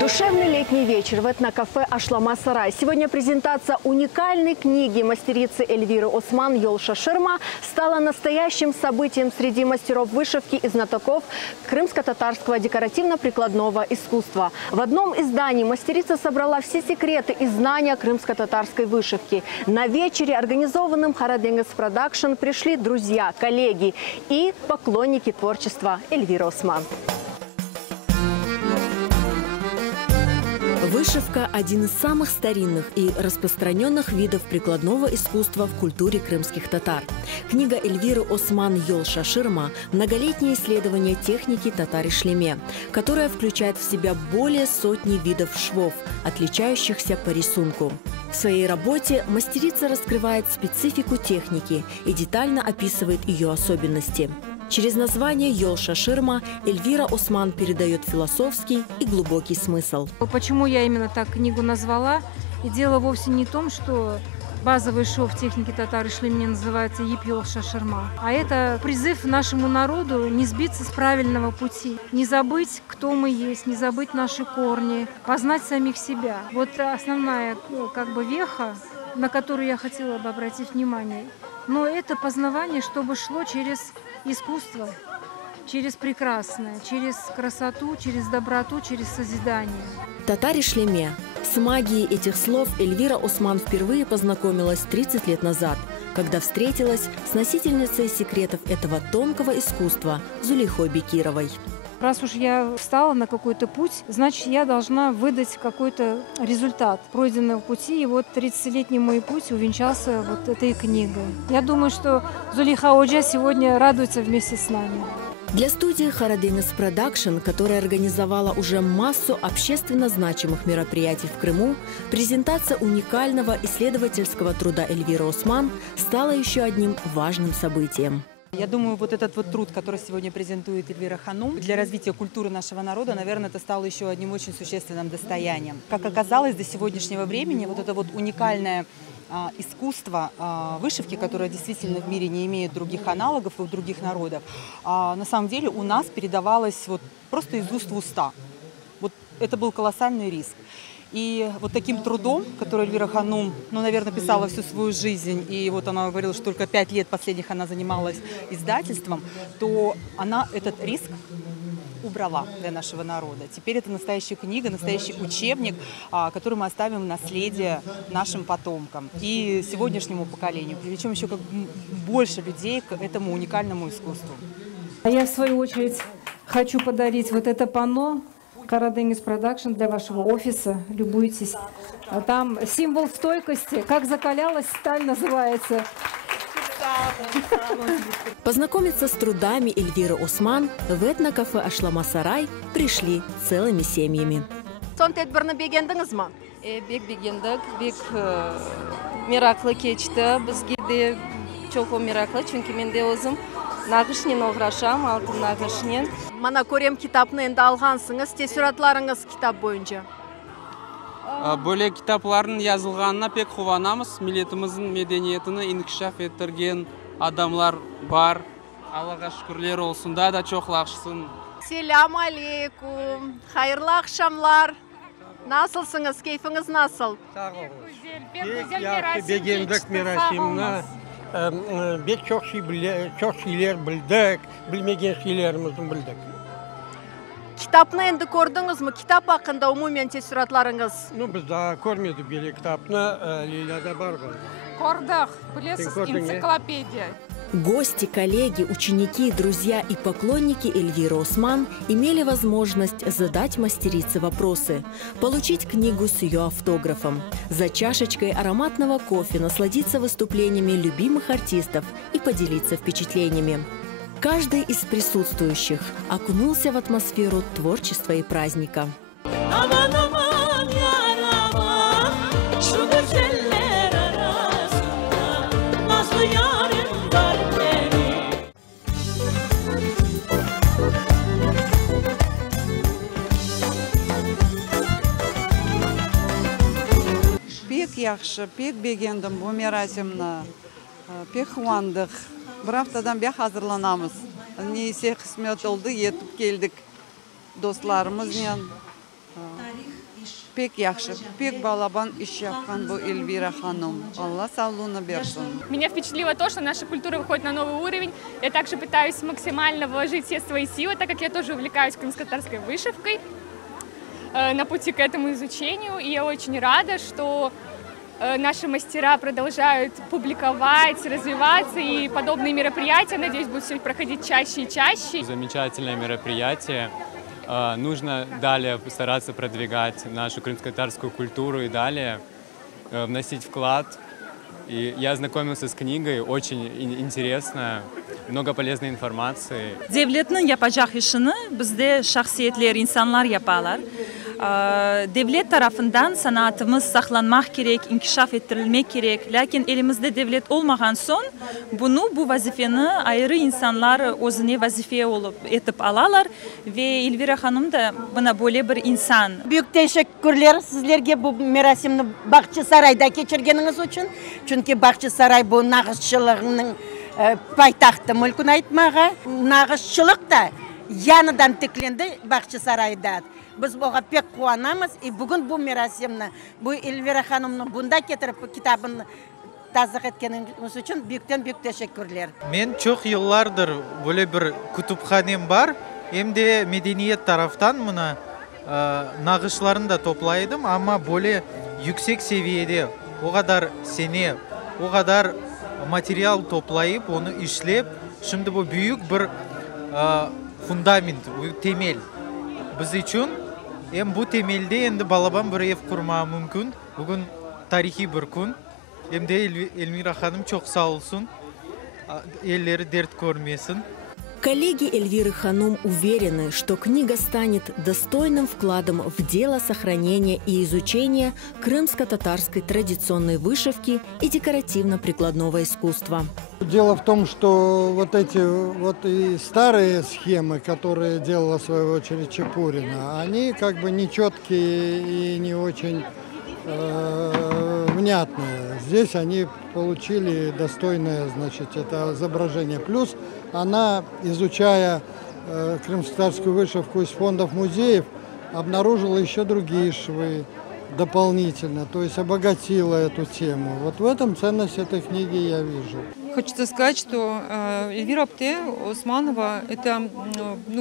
Душевный летний вечер в этнокафе «Ашлама-сарай». Сегодня презентация уникальной книги мастерицы Эльвиры Осман «Йол-Шаширма» стала настоящим событием среди мастеров вышивки и знатоков крымско-татарского декоративно-прикладного искусства. В одном издании мастерица собрала все секреты и знания крымско-татарской вышивки. На вечере, организованном Хараденгес Продакшн, пришли друзья, коллеги и поклонники творчества Эльвиры Осман. Вышивка – один из самых старинных и распространенных видов прикладного искусства в культуре крымских татар. Книга Эльвиры Осман «Йол-Шаширма» – многолетнее исследование техники татар-ишлеме, которая включает в себя более сотни видов швов, отличающихся по рисунку. В своей работе мастерица раскрывает специфику техники и детально описывает ее особенности. Через название «Йол-Шаширма» Эльвира Осман передает философский и глубокий смысл. Почему я именно так книгу назвала? И дело вовсе не в том, что базовый шов техники татар-ишлеме называется «Йол-Шаширма», а это призыв нашему народу не сбиться с правильного пути, не забыть, кто мы есть, не забыть наши корни, познать самих себя. Вот основная веха, на которую я хотела бы обратить внимание. Но это познавание, чтобы шло через искусство, через прекрасное, через красоту, через доброту, через созидание. Татар-ишлеме. С магией этих слов Эльвира Осман впервые познакомилась 30 лет назад, когда встретилась с носительницей секретов этого тонкого искусства Зулейхой Бекировой. Раз уж я встала на какой-то путь, значит, я должна выдать какой-то результат пройденного пути. И вот 30-летний мой путь увенчался вот этой книгой. Я думаю, что Зулейха Оджа сегодня радуется вместе с нами. Для студии Хараденгес Продакшн, которая организовала уже массу общественно значимых мероприятий в Крыму, презентация уникального исследовательского труда Эльвиры Осман стала еще одним важным событием. Я думаю, вот этот вот труд, который сегодня презентует Эльвира Ханум, для развития культуры нашего народа, наверное, это стало еще одним очень существенным достоянием. Как оказалось, до сегодняшнего времени вот это вот уникальное искусство вышивки, которое действительно в мире не имеет других аналогов и у других народов, на самом деле у нас передавалось вот просто из уст в уста. Вот это был колоссальный риск. И вот таким трудом, который Эльвира Ханум, наверное, писала всю свою жизнь, и вот она говорила, что только 5 лет последних она занималась издательством, то она этот риск убрала для нашего народа. Теперь это настоящая книга, настоящий учебник, который мы оставим в наследие нашим потомкам и сегодняшнему поколению. Привлечем еще больше людей к этому уникальному искусству. А я, в свою очередь, хочу подарить вот это панно Хараденгес Продакшн для вашего офиса. Любуйтесь. Там символ стойкости. Как закалялась сталь называется. Познакомиться с трудами Эльвиры Осман в этнокафе «Ашлама-сарай» пришли целыми семьями. Бек бегендік, бек мираклы кечті. Бізге де чоқо мираклы, чүнки мен де өзім нағышнен оғрашам, алтын нағышнен. Мана көрем китапны енді алғансыңыз, тесюратларыңыз китап бойынша. Бөлек китапларын yazılғанына пек қуанамыз. Миллетіміздің медениетіні инкишаф еттірген адамлар бар. Аллаға шүкірлер olsun da çoğlaşsın. Selam aleykum. Hayırlı akşamlar. Nasılsınız? Keyfiniz nasıl? Sağ olun. Yaxşı begendik merasimine. Çok şeyler bildik. Bilmegen şeylerimizi bildik. Kitapны endi ko'rdingizmi? Kitap hakkında umumen tesüratlarınız. Biz daha görmedik bile kitapını. Leyla'da var galiba. Кордах, Плесов, энциклопедия. Гости, коллеги, ученики, друзья и поклонники Эльвиры Осман имели возможность задать мастерице вопросы, получить книгу с ее автографом, за чашечкой ароматного кофе насладиться выступлениями любимых артистов и поделиться впечатлениями. Каждый из присутствующих окунулся в атмосферу творчества и праздника. Pek yaxşı, pek beğendim bu merasimni. Pek quvondik. Bir haftadan beri hazırlanamiz. Neyse qismat oldu, yetib keldik do'stlarimiz bilan. Pek yaxshi, pek балабан ish yapgan bu Эльвира ханым. Алла саулыгын берсин. Меня впечатлило то, что наша культура выходит на новый уровень. Я также пытаюсь максимально вложить все свои силы, так как я тоже увлекаюсь крымско-татарской вышивкой на пути к этому изучению. И я очень рада, что наши мастера продолжают публиковать, развиваться, и подобные мероприятия, надеюсь, будут все проходить чаще и чаще. Замечательное мероприятие. Нужно далее стараться продвигать нашу крымско-татарскую культуру и далее вносить вклад. И я ознакомился с книгой, очень интересно, много полезной информации. Devletning yapacak işini bizde şahsiyetler, insanlar yaparlar. Devlet tarafından sanatımız saklanmak gerek, inkişaf ettirilmek gerek. Lakin elimizde devlet olmagan son bu vazifeni ayrı insanlar özüne vazife etip alalar ve Elvira Hanım da buna böyle bir insan. Büyük teşekkürler sizlerge bu merasimni Bakçısaray'da geçirgeniniz için. Çünkü Bakçısaray bu nağışçılığının paytaxtı mülkün aytmağa. Nağışçılık da yanıdan tiklendi Bakçısaray'da. Biz buğa pek kuvанамыз. Bugün bu merasimni, bu Elvira Hanım'ın bunda getirip kitabını tazık etkeniniz için büyük teşekkürler. Men çok yıllardır böyle bir kütüphanem var. Hem de medeniyet taraftan mına nağışlarını da toplaydım ama böyle yüksek seviyede o kadar sene, o kadar materyal toplayıp onu işlep, şimdi bu büyük bir fundament, bu temel. Biz için hem bu temelde endi balaban bir ev kurmağı mümkün. Bugün tarihi bir gün. Hem de Elmira Hanım çok sağ olsun. Elleri dert görmesin. Коллеги Эльвиры Ханум уверены, что книга станет достойным вкладом в дело сохранения и изучения крымско-татарской традиционной вышивки и декоративно-прикладного искусства. Дело в том, что вот эти и старые схемы, которые делала в свою очередь Чепурина, они как бы нечеткие и не очень внятные. Здесь они получили достойное, значит, это изображение. Плюс она, изучая крымско-татарскую вышивку из фондов музеев, обнаружила еще другие швы дополнительно, то есть обогатила эту тему. Вот в этом ценность этой книги я вижу. Хочется сказать, что Эльвира Апте Османова – это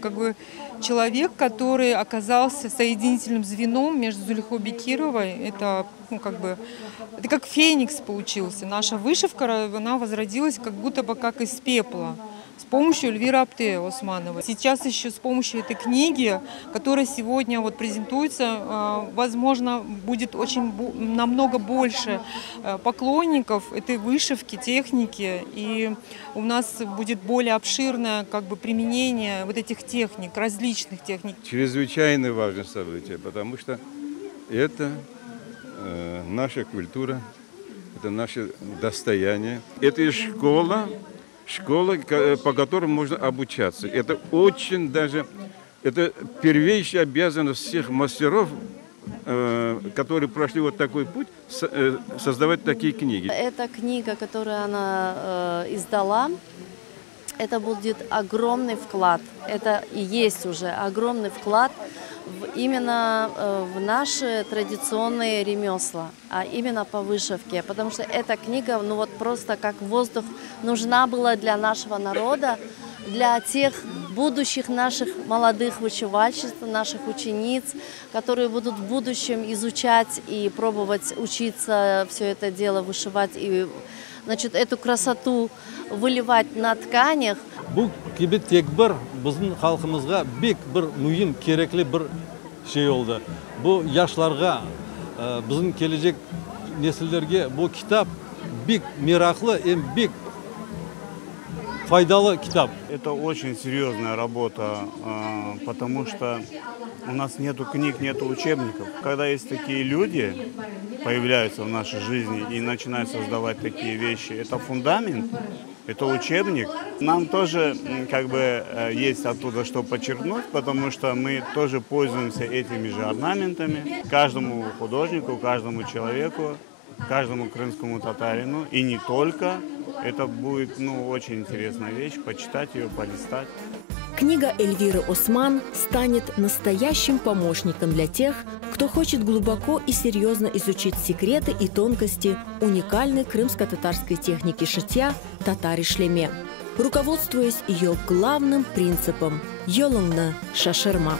как бы человек, который оказался соединительным звеном между Зулейхой Бекировой. Это это как феникс получился. Наша вышивка, она возродилась как будто бы как из пепла с помощью Эльвиры Апте Османовой. Сейчас еще с помощью этой книги, которая сегодня презентуется, возможно, будет намного больше поклонников этой вышивки, техники, и у нас будет более обширное применение вот этих техник, различных техник. Чрезвычайно важное событие, потому что это наша культура, это наше достояние. Это и школа, по которой можно обучаться. Это это первейшая обязанность всех мастеров, которые прошли вот такой путь, создавать такие книги. Эта книга, которую она издала, это будет огромный вклад. Это и есть уже огромный вклад именно в наши традиционные ремесла, а именно по вышивке. Потому что эта книга, просто как воздух, нужна была для нашего народа, для тех будущих наших молодых вышивальщиц, наших учениц, которые будут в будущем изучать и пробовать учиться все это дело вышивать и эту красоту выливать на тканях. Бұл кебет тек бір біздің халқымызға бек бір мұйым керекли бір şey oldu. Bu yaşlarga, bizim gelecek nesillerge bu kitap bek meraklı, bek faydalı kitap. Это очень серьезная работа, потому что у нас нету книг, нету учебников. Когда есть такие люди, появляются в нашей жизни и начинают создавать такие вещи, это фундамент, это учебник. Нам тоже есть оттуда что подчеркнуть, потому что мы тоже пользуемся этими же орнаментами. Каждому художнику, каждому человеку, каждому крымскому татарину, и не только. Это будет очень интересная вещь, почитать ее, полистать. Книга Эльвиры Осман станет настоящим помощником для тех, кто хочет глубоко и серьезно изучить секреты и тонкости уникальной крымско-татарской техники шитья татар-ишлеме, руководствуясь ее главным принципом «Йолыңны шашырма».